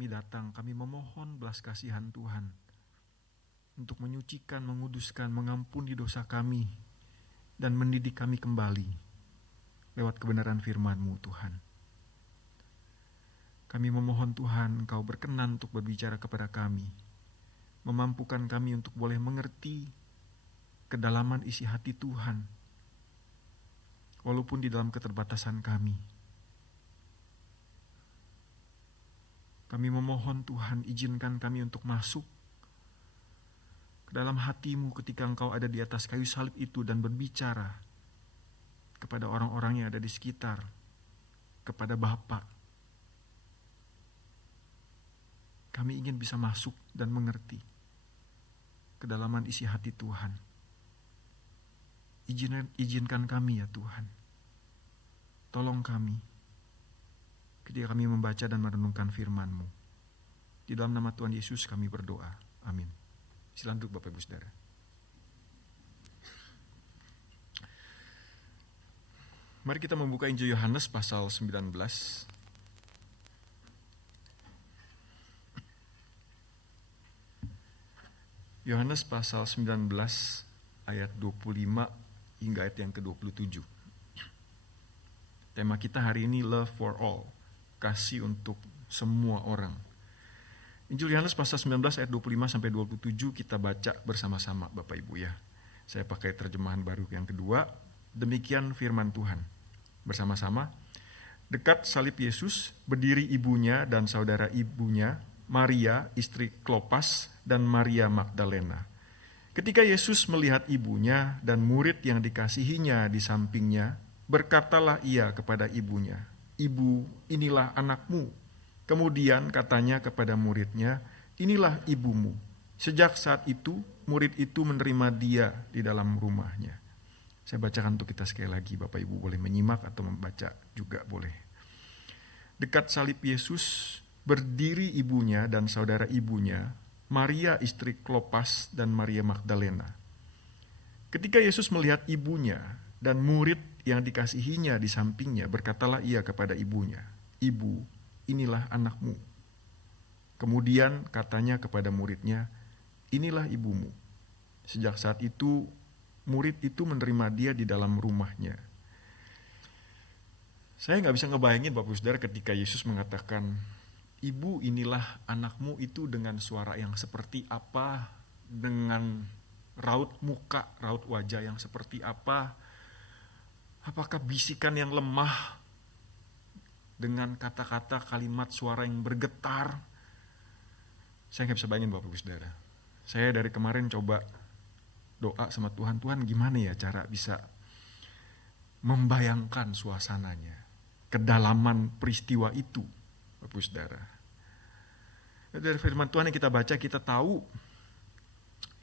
kami datang, kami memohon belas kasihan Tuhan untuk menyucikan, menguduskan, mengampuni dosa kami, dan mendidik kami kembali lewat kebenaran firman-Mu Tuhan. Kami memohon Tuhan, Engkau berkenan untuk berbicara kepada kami, memampukan kami untuk boleh mengerti kedalaman isi hati Tuhan, walaupun di dalam keterbatasan kami. Kami memohon Tuhan, izinkan kami untuk masuk ke dalam hati-Mu ketika Engkau ada di atas kayu salib itu dan berbicara kepada orang-orang yang ada di sekitar, kepada Bapa. Kami ingin bisa masuk dan mengerti kedalaman isi hati Tuhan. Izinkan kami ya Tuhan. Tolong kami ketika kami membaca dan merenungkan firman-Mu. Di dalam nama Tuhan Yesus kami berdoa. Amin. Silakan duduk Bapak Ibu Saudara. Mari kita membuka Injil Yohanes pasal 19. Yohanes pasal 19 ayat 25 hingga ayat yang ke-27. Tema kita hari ini Love for All, kasih untuk semua orang. Injil Yohanes pasal 19 ayat 25 sampai 27 kita baca bersama-sama Bapak Ibu ya. Saya pakai terjemahan baru yang kedua. Demikian firman Tuhan. Bersama-sama. Dekat salib Yesus berdiri ibunya dan saudara ibunya, Maria, istri Klopas, dan Maria Magdalena. Ketika Yesus melihat ibunya dan murid yang dikasihinya di sampingnya, berkatalah ia kepada ibunya, "Ibu, inilah anakmu." Kemudian katanya kepada muridnya, "Inilah ibumu." Sejak saat itu, murid itu menerima dia di dalam rumahnya. Saya bacakan untuk kita sekali lagi, Bapak Ibu boleh menyimak atau membaca juga boleh. Dekat salib Yesus berdiri ibunya dan saudara ibunya, Maria istri Klopas dan Maria Magdalena. Ketika Yesus melihat ibunya dan murid yang dikasihinya di sampingnya, berkatalah ia kepada ibunya, "Ibu, inilah anakmu." Kemudian katanya kepada muridnya, "Inilah ibumu." Sejak saat itu, murid itu menerima dia di dalam rumahnya. Saya nggak bisa ngebayangin Bapak Saudara ketika Yesus mengatakan, "Ibu, inilah anakmu," itu dengan suara yang seperti apa, dengan raut muka, raut wajah yang seperti apa, apakah bisikan yang lemah, dengan kata-kata, kalimat, suara yang bergetar. Saya nggak bisa bayangin Bapak Ibu Saudara. Saya dari kemarin coba doa sama Tuhan, Tuhan gimana ya cara bisa membayangkan suasananya, kedalaman peristiwa itu, Bapak Ibu Saudara. Dari firman Tuhan yang kita baca, kita tahu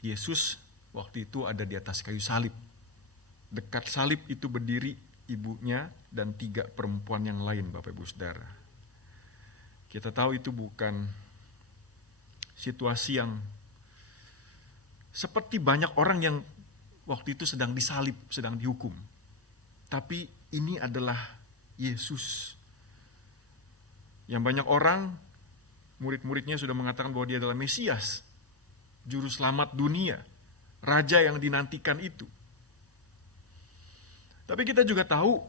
Yesus waktu itu ada di atas kayu salib. Dekat salib itu berdiri ibunya dan 3 perempuan yang lain, Bapak Ibu Saudara. Kita tahu itu bukan situasi yang seperti banyak orang yang waktu itu sedang disalib, sedang dihukum. Tapi ini adalah Yesus. Yang banyak orang, murid-muridnya sudah mengatakan bahwa dia adalah Mesias, juru selamat dunia, raja yang dinantikan itu. Tapi kita juga tahu,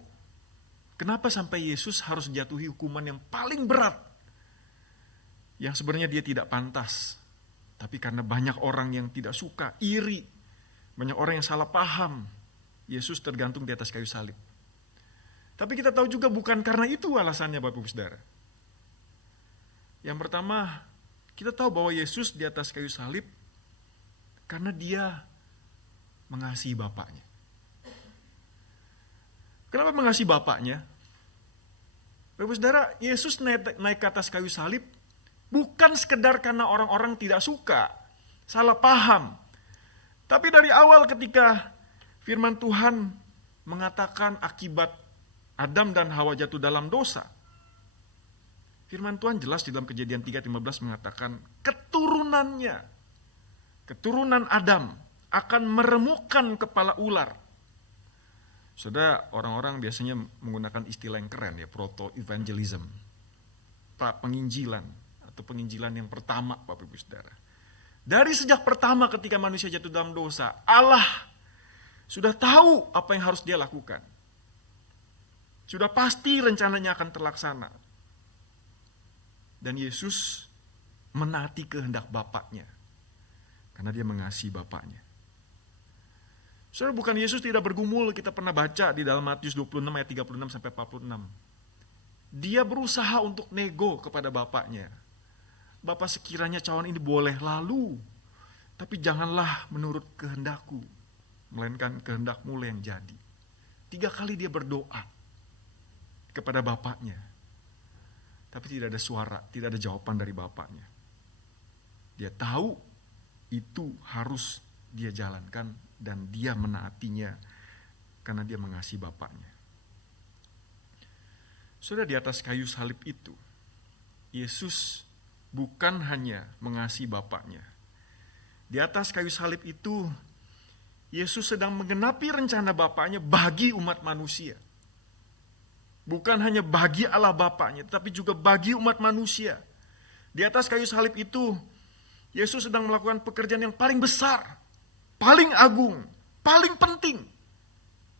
kenapa sampai Yesus harus jatuhi hukuman yang paling berat, yang sebenarnya dia tidak pantas. Tapi karena banyak orang yang tidak suka, iri, banyak orang yang salah paham, Yesus tergantung di atas kayu salib. Tapi kita tahu juga bukan karena itu alasannya Bapak Ibu Saudara. Yang pertama, kita tahu bahwa Yesus di atas kayu salib karena dia mengasihi Bapaknya. Kenapa mengasihi Bapaknya? Bapak Ibu Saudara, Yesus naik ke atas kayu salib bukan sekedar karena orang-orang tidak suka, salah paham. Tapi dari awal ketika firman Tuhan mengatakan akibat Adam dan Hawa jatuh dalam dosa, firman Tuhan jelas di dalam Kejadian 3:15 mengatakan keturunan Adam akan meremukkan kepala ular. Saudara, orang-orang biasanya menggunakan istilah yang keren ya, proto-evangelism, pra-penginjilan, Itu penginjilan yang pertama, Bapak Ibu Saudara. Dari sejak pertama ketika manusia jatuh dalam dosa, Allah sudah tahu apa yang harus dia lakukan. Sudah pasti rencananya akan terlaksana. Dan Yesus menaati kehendak Bapaknya. Karena dia mengasihi Bapaknya. Saudara, bukan Yesus tidak bergumul, kita pernah baca di dalam Matius 26 ayat 36 sampai 46. Dia berusaha untuk nego kepada Bapaknya. Bapak, sekiranya cawan ini boleh lalu, tapi janganlah menurut kehendakku, melainkan kehendakmu yang jadi. 3 kali dia berdoa kepada Bapaknya. Tapi tidak ada suara, tidak ada jawaban dari Bapaknya. Dia tahu itu harus dia jalankan dan dia menaatinya karena dia mengasihi Bapaknya. Sudah di atas kayu salib itu, Yesus bukan hanya mengasihi Bapaknya. Di atas kayu salib itu, Yesus sedang menggenapi rencana Bapaknya bagi umat manusia. Bukan hanya bagi Allah Bapaknya, tetapi juga bagi umat manusia. Di atas kayu salib itu, Yesus sedang melakukan pekerjaan yang paling besar, paling agung, paling penting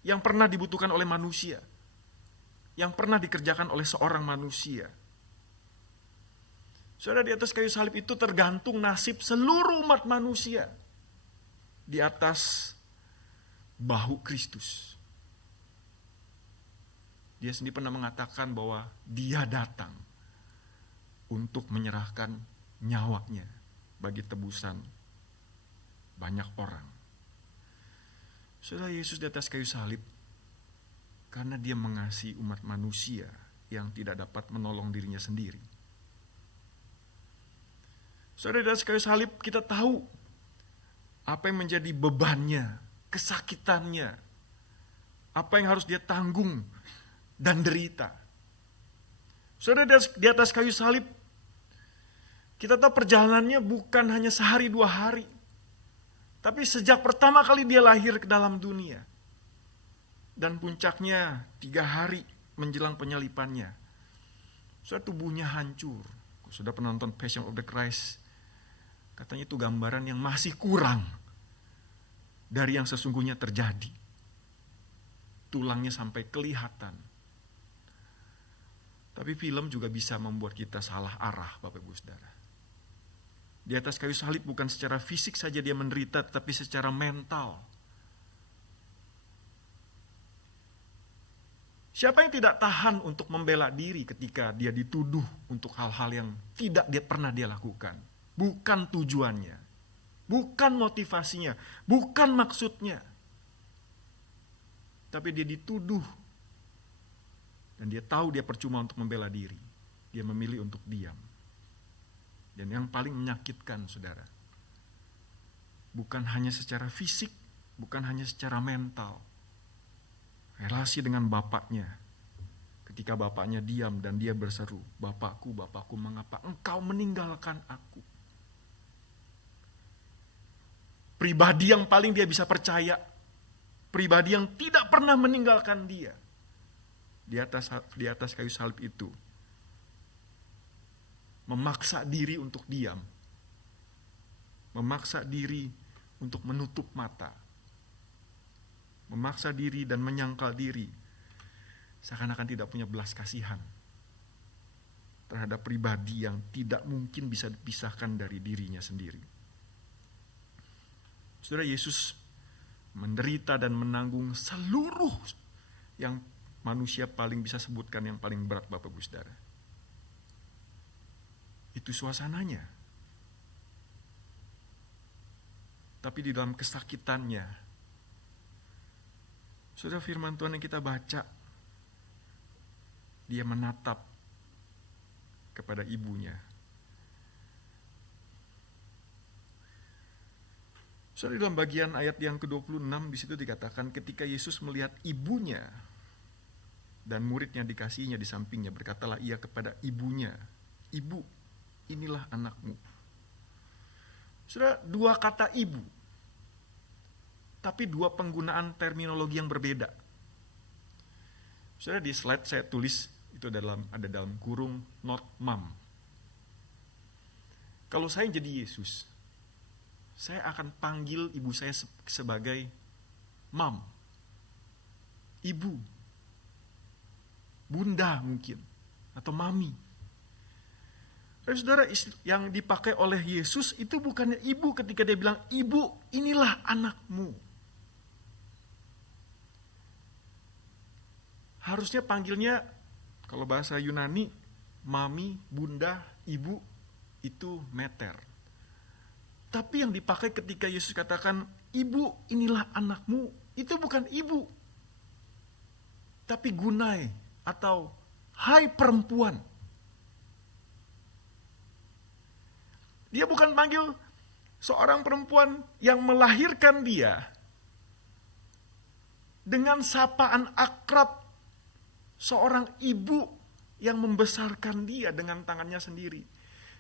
yang pernah dibutuhkan oleh manusia, yang pernah dikerjakan oleh seorang manusia. Saudara, di atas kayu salib itu tergantung nasib seluruh umat manusia di atas bahu Kristus. Dia sendiri pernah mengatakan bahwa dia datang untuk menyerahkan nyawanya bagi tebusan banyak orang. Saudara, Yesus di atas kayu salib karena dia mengasihi umat manusia yang tidak dapat menolong dirinya sendiri. Saudara, di atas kayu salib kita tahu apa yang menjadi bebannya, kesakitannya, apa yang harus dia tanggung dan derita. Saudara, di atas kayu salib kita tahu perjalanannya bukan hanya sehari 2 hari, tapi sejak pertama kali dia lahir ke dalam dunia. Dan puncaknya 3 hari menjelang penyalipannya. Saudara, tubuhnya hancur. Sudah pernah nonton Passion of the Christ, katanya itu gambaran yang masih kurang dari yang sesungguhnya terjadi. Tulangnya sampai kelihatan. Tapi film juga bisa membuat kita salah arah, Bapak Ibu Saudara. Di atas kayu salib bukan secara fisik saja dia menderita, tetapi secara mental. Siapa yang tidak tahan untuk membela diri ketika dia dituduh untuk hal-hal yang tidak pernah dia lakukan? Bukan tujuannya, bukan motivasinya, bukan maksudnya. Tapi dia dituduh. Dan dia tahu dia percuma untuk membela diri. Dia memilih untuk diam. Dan yang paling menyakitkan, saudara, bukan hanya secara fisik, bukan hanya secara mental. Relasi dengan bapaknya. Ketika bapaknya diam dan dia berseru, "Bapakku, Bapakku, mengapa engkau meninggalkan aku?" Pribadi yang paling dia bisa percaya, pribadi yang tidak pernah meninggalkan dia. Di atas kayu salib itu, memaksa diri untuk diam, memaksa diri untuk menutup mata, memaksa diri dan menyangkal diri, seakan-akan tidak punya belas kasihan terhadap pribadi yang tidak mungkin bisa dipisahkan dari dirinya sendiri. Saudara, Yesus menderita dan menanggung seluruh yang manusia paling bisa sebutkan yang paling berat, Bapak Ibu Saudara. Itu suasananya. Tapi di dalam kesakitannya, saudara, firman Tuhan yang kita baca, dia menatap kepada ibunya. Saudara, di dalam bagian ayat yang ke-26 di situ dikatakan ketika Yesus melihat ibunya dan muridnya dikasihnya di sampingnya, berkatalah ia kepada ibunya, "Ibu, inilah anakmu." Saudara, 2 kata ibu, tapi 2 penggunaan terminologi yang berbeda. Saudara, di slide saya tulis itu ada dalam kurung not mom. Kalau saya jadi Yesus, saya akan panggil ibu saya sebagai mam, ibu, bunda mungkin, atau mami. Saudara, yang dipakai oleh Yesus itu bukannya ibu ketika dia bilang, ibu inilah anakmu. Harusnya panggilnya, kalau bahasa Yunani, mami, bunda, ibu, itu meter. Tapi yang dipakai ketika Yesus katakan, ibu inilah anakmu, itu bukan ibu. Tapi gunai, atau hai perempuan. Dia bukan panggil seorang perempuan yang melahirkan dia dengan sapaan akrab seorang ibu yang membesarkan dia dengan tangannya sendiri.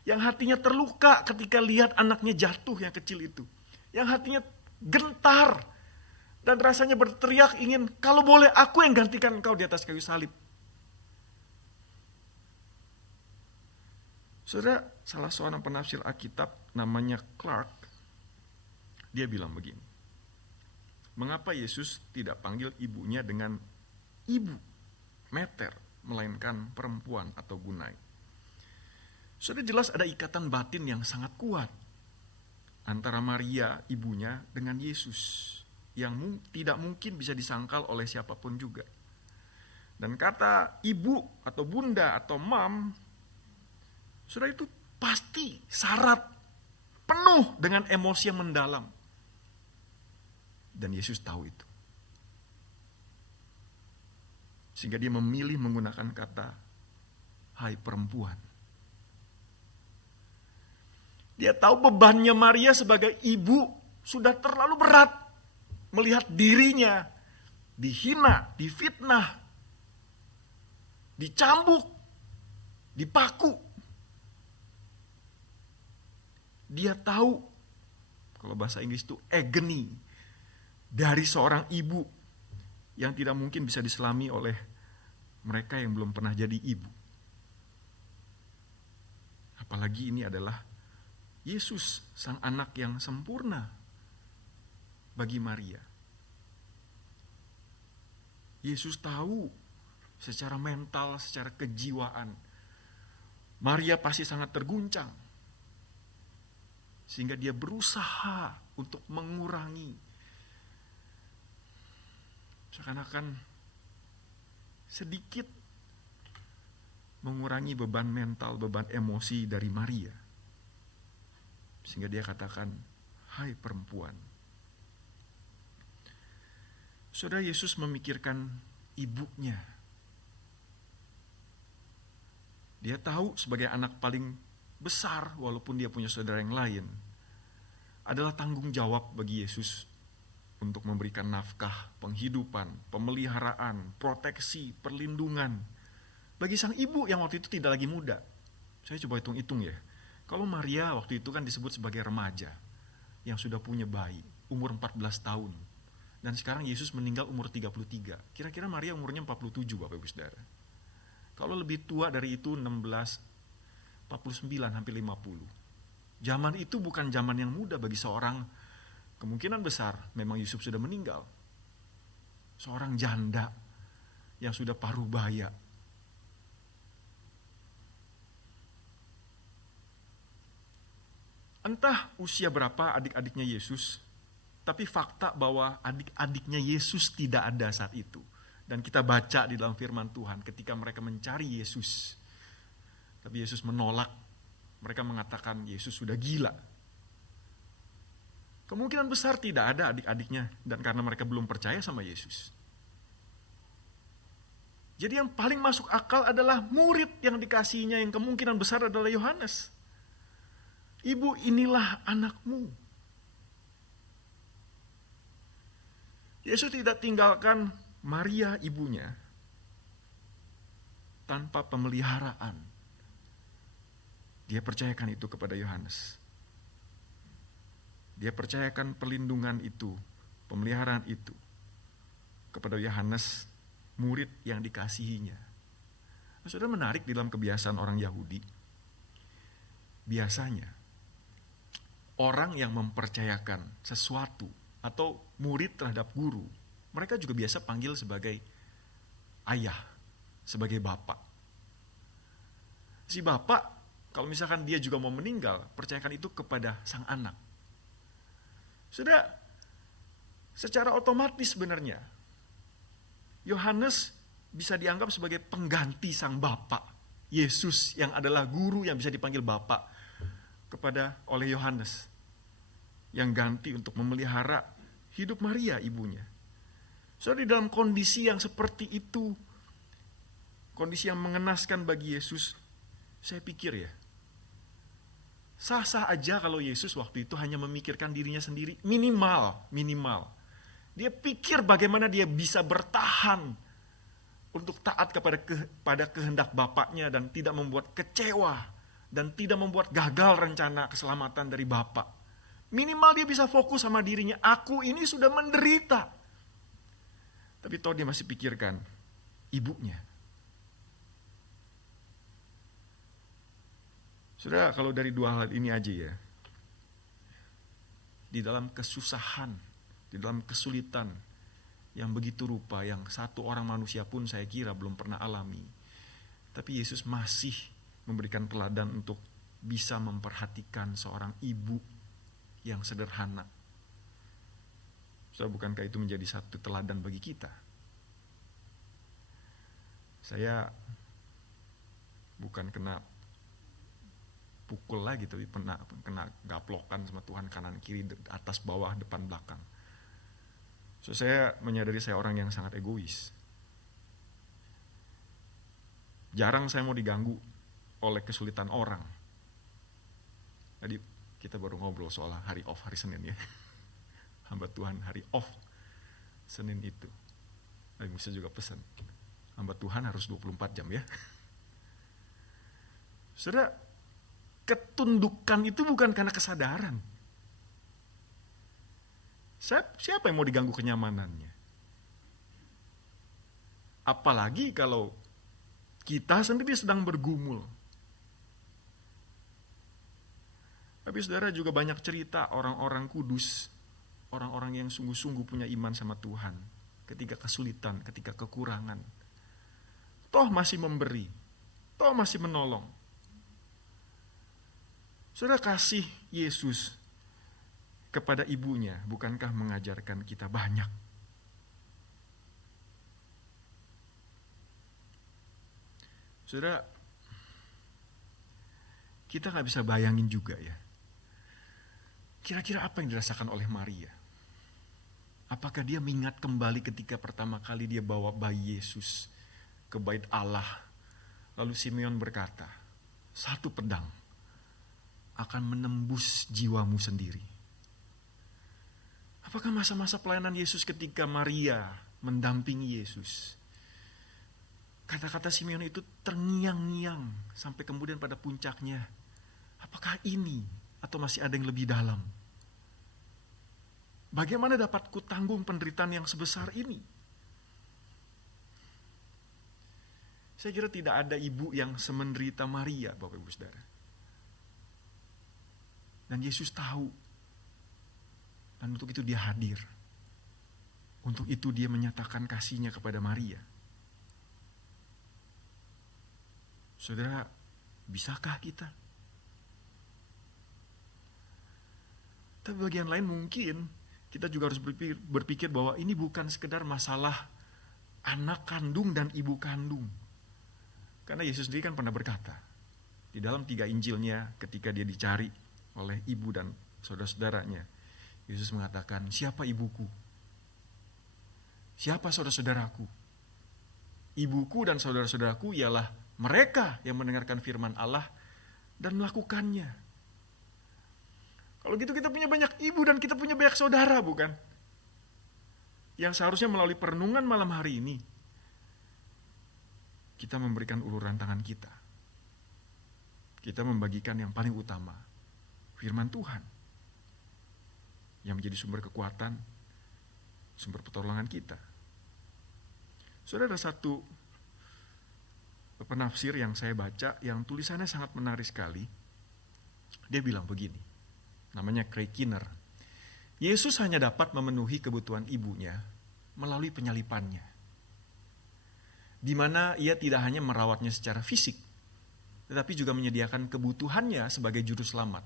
Yang hatinya terluka ketika lihat anaknya jatuh yang kecil itu. Yang hatinya gentar dan rasanya berteriak ingin, kalau boleh aku yang gantikan engkau di atas kayu salib. Saudara, salah seorang penafsir Alkitab namanya Clark, dia bilang begini, mengapa Yesus tidak panggil ibunya dengan ibu, meter, melainkan perempuan atau gunai? Sudah jelas ada ikatan batin yang sangat kuat antara Maria, ibunya, dengan Yesus, yang tidak mungkin bisa disangkal oleh siapapun juga. Dan kata ibu atau bunda atau mam, sudah itu pasti syarat penuh dengan emosi yang mendalam. Dan Yesus tahu itu. Sehingga dia memilih menggunakan kata, hai perempuan. Dia tahu bebannya Maria sebagai ibu sudah terlalu berat. Melihat dirinya dihina, difitnah, dicambuk, dipaku. Dia tahu, kalau bahasa Inggris itu agony, dari seorang ibu yang tidak mungkin bisa diselami oleh mereka yang belum pernah jadi ibu. Apalagi ini adalah Yesus, sang anak yang sempurna bagi Maria. Yesus tahu secara mental, secara kejiwaan, Maria pasti sangat terguncang. Sehingga dia berusaha untuk mengurangi. Seakan-akan sedikit mengurangi beban mental, beban emosi dari Maria. Sehingga dia katakan, hai perempuan. Saudara, Yesus memikirkan ibunya. Dia tahu sebagai anak paling besar, walaupun dia punya saudara yang lain, adalah tanggung jawab bagi Yesus untuk memberikan nafkah, penghidupan, pemeliharaan, proteksi, perlindungan bagi sang ibu yang waktu itu tidak lagi muda. Saya coba hitung-hitung ya. Kalau Maria waktu itu kan disebut sebagai remaja yang sudah punya bayi, umur 14 tahun. Dan sekarang Yesus meninggal umur 33. Kira-kira Maria umurnya 47, Bapak Ibu Saudara. Kalau lebih tua dari itu 16, 49 hampir 50. Zaman itu bukan zaman yang mudah bagi seorang, kemungkinan besar memang Yusuf sudah meninggal. Seorang janda yang sudah paruh baya. Entah usia berapa adik-adiknya Yesus, tapi fakta bahwa adik-adiknya Yesus tidak ada saat itu. Dan kita baca di dalam firman Tuhan ketika mereka mencari Yesus. Tapi Yesus menolak. Mereka mengatakan Yesus sudah gila. Kemungkinan besar tidak ada adik-adiknya. Dan karena mereka belum percaya sama Yesus. Jadi yang paling masuk akal adalah murid yang dikasihinya, yang kemungkinan besar adalah Yohanes. Ibu, inilah anakmu. Yesus tidak tinggalkan Maria ibunya tanpa pemeliharaan. Dia percayakan itu kepada Yohanes. Dia percayakan perlindungan itu, pemeliharaan itu kepada Yohanes, murid yang dikasihinya. Nah, saudara, menarik di dalam kebiasaan orang Yahudi. Biasanya orang yang mempercayakan sesuatu atau murid terhadap guru, mereka juga biasa panggil sebagai ayah, sebagai bapak. Si bapak, kalau misalkan dia juga mau meninggal, percayakan itu kepada sang anak. Sudah, secara otomatis sebenarnya, Yohanes bisa dianggap sebagai pengganti sang bapak, Yesus yang adalah guru yang bisa dipanggil bapak oleh Yohanes, yang ganti untuk memelihara hidup Maria ibunya. So di dalam kondisi yang seperti itu, kondisi yang mengenaskan bagi Yesus, saya pikir ya, sah-sah aja kalau Yesus waktu itu hanya memikirkan dirinya sendiri, minimal. Dia pikir bagaimana dia bisa bertahan untuk taat kepada kehendak Bapaknya dan tidak membuat kecewa dan tidak membuat gagal rencana keselamatan dari Bapa. Minimal dia bisa fokus sama dirinya, aku ini sudah menderita. Tapi toh dia masih pikirkan ibunya. Saudara, kalau dari dua hal ini aja ya, di dalam kesusahan, di dalam kesulitan yang begitu rupa, yang satu orang manusia pun saya kira belum pernah alami, tapi Yesus masih memberikan teladan untuk bisa memperhatikan seorang ibu yang sederhana. Saudara, bukankah itu menjadi satu teladan bagi kita? Saya bukan kena pukul lagi, tapi kena gaplokan sama Tuhan kanan kiri, atas bawah, depan belakang. So saya menyadari saya orang yang sangat egois. Jarang saya mau diganggu oleh kesulitan orang. Tadi kita baru ngobrol soal hari off, hari Senin ya. Hamba Tuhan hari off Senin itu. Tapi Musa juga pesan, hamba Tuhan harus 24 jam ya. Saudara, ketundukan itu bukan karena kesadaran. Siapa yang mau diganggu kenyamanannya? Apalagi kalau kita sendiri sedang bergumul. Tapi saudara, juga banyak cerita orang-orang kudus, orang-orang yang sungguh-sungguh punya iman sama Tuhan, ketika kesulitan, ketika kekurangan, toh masih memberi, toh masih menolong. Saudara, kasih Yesus kepada ibunya bukankah mengajarkan kita banyak? Saudara, kita gak bisa bayangin juga ya, kira-kira apa yang dirasakan oleh Maria? Apakah dia mengingat kembali ketika pertama kali dia bawa bayi Yesus ke bait Allah, lalu Simeon berkata, satu pedang akan menembus jiwamu sendiri. Apakah masa-masa pelayanan Yesus ketika Maria mendampingi Yesus, kata-kata Simeon itu terngiang-ngiang sampai kemudian pada puncaknya, apakah ini atau masih ada yang lebih dalam? Bagaimana dapat ku tanggung penderitaan yang sebesar ini? Saya kira tidak ada ibu yang semenderita Maria, Bapak Ibu Saudara. Dan Yesus tahu. Dan untuk itu dia hadir. Untuk itu dia menyatakan kasihnya kepada Maria. Saudara, bisakah kita? Tapi bagian lain mungkin kita juga harus berpikir bahwa ini bukan sekedar masalah anak kandung dan ibu kandung. Karena Yesus sendiri kan pernah berkata, di dalam 3 Injilnya ketika dia dicari oleh ibu dan saudara-saudaranya, Yesus mengatakan, siapa ibuku? Siapa saudara-saudaraku? Ibuku dan saudara-saudaraku ialah mereka yang mendengarkan firman Allah dan melakukannya. Kalau gitu kita punya banyak ibu dan kita punya banyak saudara, bukan? Yang seharusnya melalui perenungan malam hari ini, kita memberikan uluran tangan kita. Kita membagikan yang paling utama, firman Tuhan, yang menjadi sumber kekuatan, sumber pertolongan kita. Saudara, ada satu penafsir yang saya baca, yang tulisannya sangat menarik sekali. Dia bilang begini, namanya Craig Kinner. Yesus hanya dapat memenuhi kebutuhan ibunya melalui penyalipannya, di mana ia tidak hanya merawatnya secara fisik, tetapi juga menyediakan kebutuhannya sebagai juru selamat.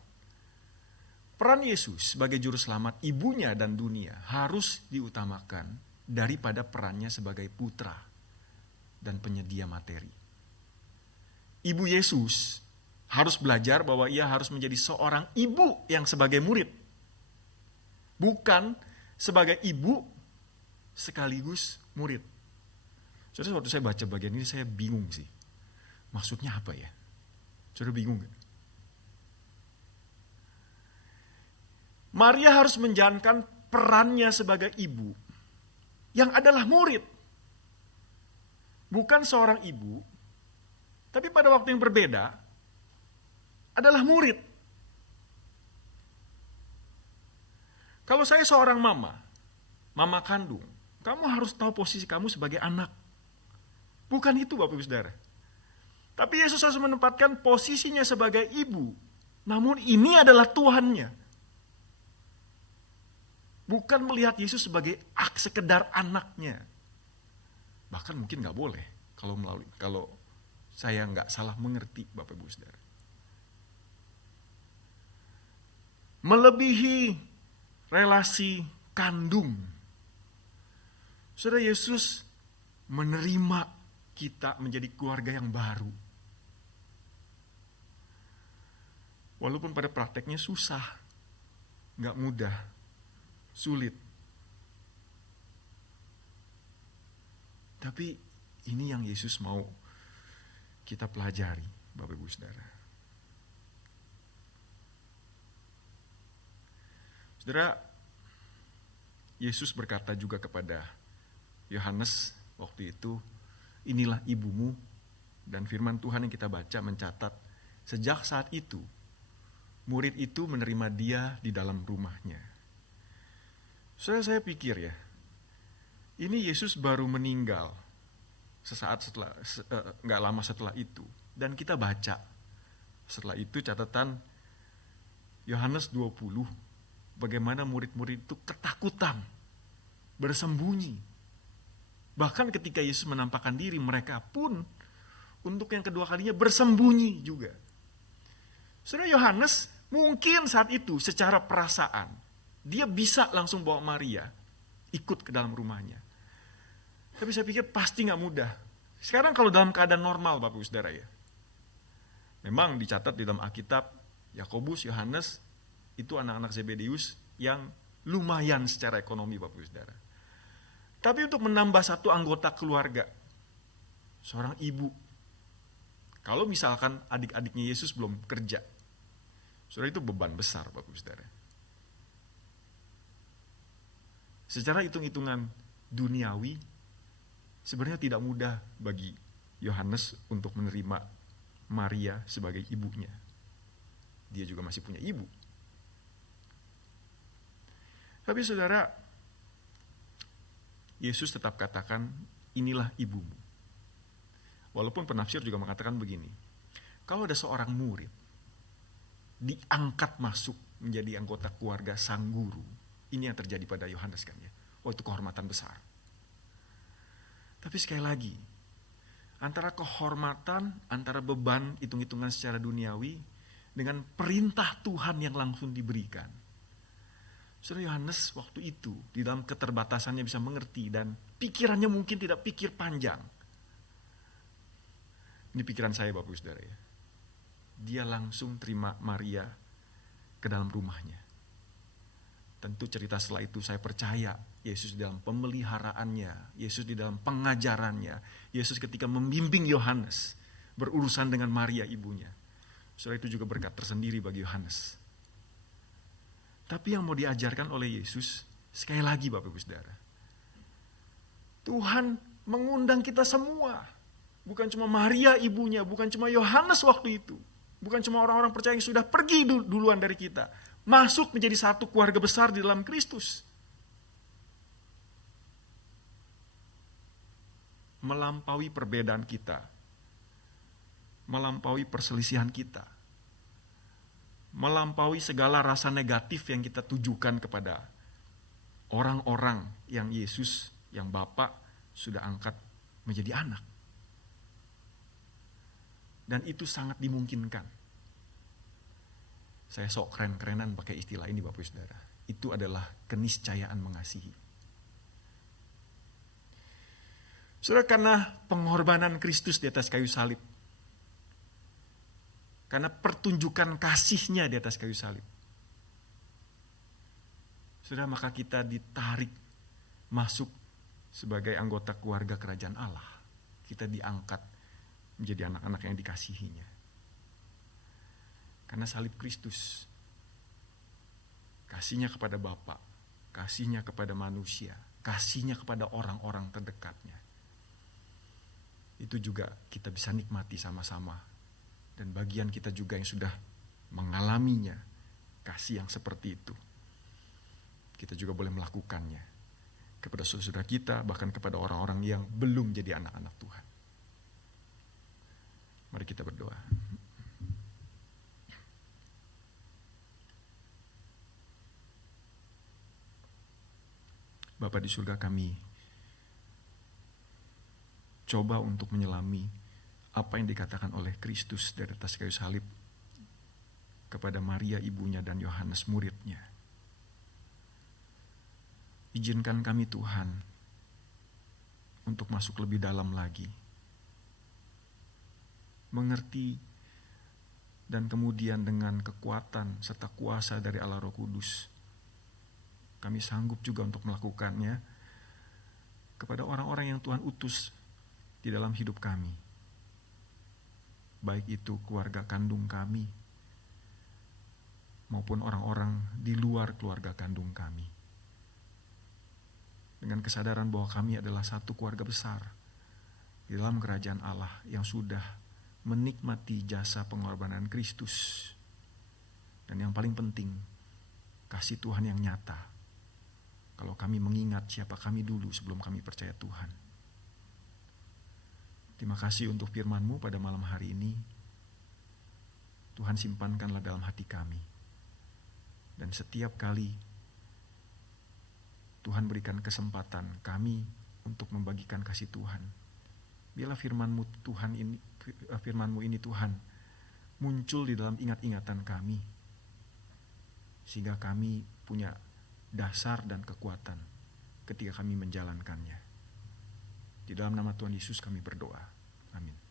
Peran Yesus sebagai juru selamat ibunya dan dunia harus diutamakan daripada perannya sebagai putra dan penyedia materi. Ibu Yesus harus belajar bahwa ia harus menjadi seorang ibu yang sebagai murid, bukan sebagai ibu sekaligus murid. Saudara, waktu saya baca bagian ini saya bingung sih. Maksudnya apa ya? Saudara bingung gak? Maria harus menjalankan perannya sebagai ibu yang adalah murid. Bukan seorang ibu, tapi pada waktu yang berbeda adalah murid. Kalau saya seorang mama kandung, kamu harus tahu posisi kamu sebagai anak. Bukan itu Bapak Ibu Saudara. Tapi Yesus harus menempatkan posisinya sebagai ibu. Namun ini adalah Tuhannya. Bukan melihat Yesus sebagai sekedar anaknya. Bahkan mungkin gak boleh kalau saya gak salah mengerti Bapak Ibu Saudara. Melebihi relasi kandung. Saudara, Yesus menerima kita menjadi keluarga yang baru. Walaupun pada prakteknya susah, gak mudah, sulit. Tapi ini yang Yesus mau kita pelajari, Bapak Ibu Saudara. Saudara, Yesus berkata juga kepada Yohanes waktu itu, inilah ibumu, dan firman Tuhan yang kita baca mencatat, sejak saat itu, murid itu menerima dia di dalam rumahnya. Saya pikir ya, ini Yesus baru meninggal sesaat setelah, nggak lama setelah itu. Dan kita baca setelah itu catatan Yohanes 20, bagaimana murid-murid itu ketakutan, bersembunyi. Bahkan ketika Yesus menampakkan diri, mereka pun untuk yang kedua kalinya bersembunyi juga. Saudara, Yohanes mungkin saat itu secara perasaan, dia bisa langsung bawa Maria ikut ke dalam rumahnya. Tapi saya pikir pasti gak mudah. Sekarang kalau dalam keadaan normal Bapak Ibu Saudara ya, memang dicatat di dalam Alkitab, Yakobus, Yohanes, itu anak-anak Zebedeus yang lumayan secara ekonomi Bapak Ibu Saudara. Tapi untuk menambah satu anggota keluarga, seorang ibu, kalau misalkan adik-adiknya Yesus belum kerja, saudara, itu beban besar Bapak Ibu Saudara. Secara hitung-hitungan duniawi, sebenarnya tidak mudah bagi Yohanes untuk menerima Maria sebagai ibunya. Dia juga masih punya ibu. Tapi saudara, Yesus tetap katakan, inilah ibumu. Walaupun penafsir juga mengatakan begini, kalau ada seorang murid diangkat masuk menjadi anggota keluarga sang guru, ini yang terjadi pada Yohanes kan ya. Oh, itu kehormatan besar. Tapi sekali lagi, antara kehormatan, antara beban hitung-hitungan secara duniawi dengan perintah Tuhan yang langsung diberikan. Saudara, Yohanes waktu itu di dalam keterbatasannya bisa mengerti dan pikirannya mungkin tidak pikir panjang. Ini pikiran saya Bapak Ibu Saudara ya. Dia langsung terima Maria ke dalam rumahnya. Tentu cerita setelah itu saya percaya Yesus di dalam pemeliharaannya, Yesus di dalam pengajarannya, Yesus ketika membimbing Yohanes berurusan dengan Maria ibunya. Saudara, itu juga berkat tersendiri bagi Yohanes. Tapi yang mau diajarkan oleh Yesus, sekali lagi Bapak Ibu Saudara, Tuhan mengundang kita semua. Bukan cuma Maria ibunya, bukan cuma Yohanes waktu itu. Bukan cuma orang-orang percaya yang sudah pergi duluan dari kita. Masuk menjadi satu keluarga besar di dalam Kristus. Melampaui perbedaan kita. Melampaui perselisihan kita. melampaui segala rasa negatif yang kita tujukan kepada orang-orang yang Yesus, yang Bapa sudah angkat menjadi anak. Dan itu sangat dimungkinkan. Saya sok keren-kerenan pakai istilah ini Bapak Saudara. Itu adalah keniscayaan mengasihi. Saudara, karena pengorbanan Kristus di atas kayu salib, karena pertunjukan kasihnya di atas kayu salib, saudara, maka kita ditarik masuk sebagai anggota keluarga kerajaan Allah. Kita diangkat menjadi anak-anak yang dikasihinya. Karena salib Kristus, kasihnya kepada Bapa, kasihnya kepada manusia, kasihnya kepada orang-orang terdekatnya, itu juga kita bisa nikmati sama-sama. Dan bagian kita juga yang sudah mengalaminya, kasih yang seperti itu, kita juga boleh melakukannya kepada saudara kita, bahkan kepada orang-orang yang belum jadi anak-anak Tuhan. Mari kita berdoa. Bapa di surga, kami coba untuk menyelami apa yang dikatakan oleh Kristus dari atas kayu salib kepada Maria ibunya dan Yohanes muridnya. Izinkan kami Tuhan untuk masuk lebih dalam lagi, mengerti, dan kemudian dengan kekuatan serta kuasa dari Allah Roh Kudus, kami sanggup juga untuk melakukannya kepada orang-orang yang Tuhan utus di dalam hidup kami. Baik itu keluarga kandung kami, maupun orang-orang di luar keluarga kandung kami. Dengan kesadaran bahwa kami adalah satu keluarga besar di dalam kerajaan Allah yang sudah menikmati jasa pengorbanan Kristus. Dan yang paling penting, kasih Tuhan yang nyata. Kalau kami mengingat siapa kami dulu sebelum kami percaya Tuhan. Terima kasih untuk firman-Mu pada malam hari ini. Tuhan simpankanlah dalam hati kami. Dan setiap kali Tuhan berikan kesempatan kami untuk membagikan kasih Tuhan, biarlah firman-Mu Tuhan ini, firman-Mu ini Tuhan, muncul di dalam ingat-ingatan kami, sehingga kami punya dasar dan kekuatan ketika kami menjalankannya. Di dalam nama Tuhan Yesus kami berdoa. Amin.